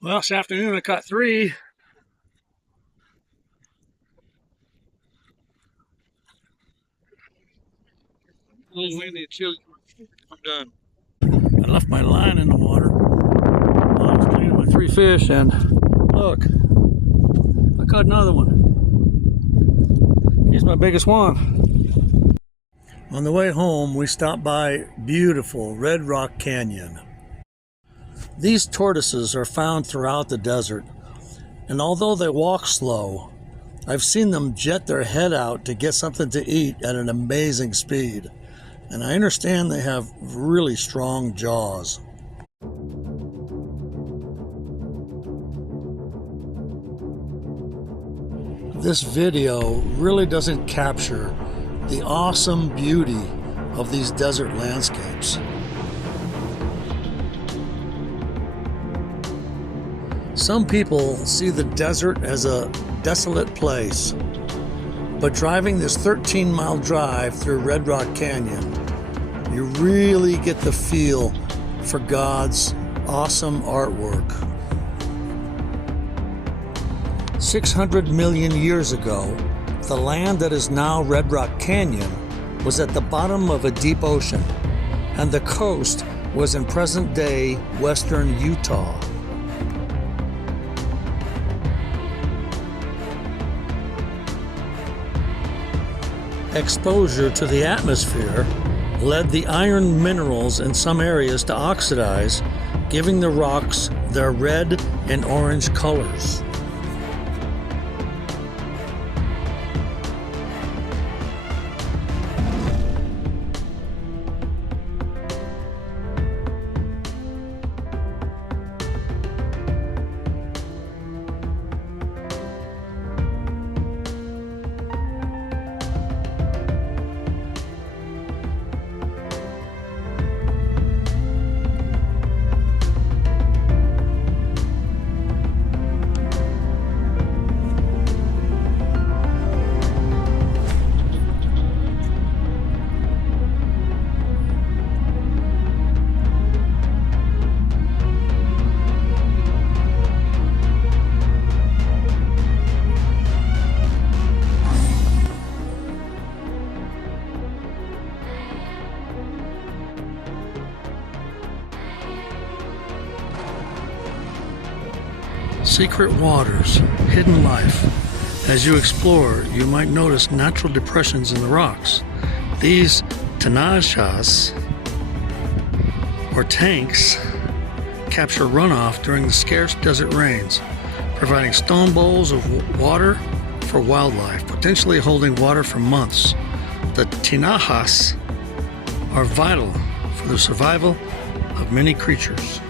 Well, this afternoon I caught 3. A little windy too. I'm done. I left my line in the water while I was cleaning my 3 fish, and look, I caught another one. He's my biggest one. On the way home, we stopped by beautiful Red Rock Canyon. These tortoises are found throughout the desert, and although they walk slow, I've seen them jet their head out to get something to eat at an amazing speed. And I understand they have really strong jaws. This video really doesn't capture the awesome beauty of these desert landscapes. Some people see the desert as a desolate place, but driving this 13-mile drive through Red Rock Canyon, you really get the feel for God's awesome artwork. 600 million years ago, the land that is now Red Rock Canyon was at the bottom of a deep ocean, and the coast was in present-day western Utah. Exposure to the atmosphere led the iron minerals in some areas to oxidize, giving the rocks their red and orange colors. Secret waters, hidden life. As you explore, you might notice natural depressions in the rocks. These tanajas, or tanks, capture runoff during the scarce desert rains, providing stone bowls of water for wildlife, potentially holding water for months. The tinajas are vital for the survival of many creatures.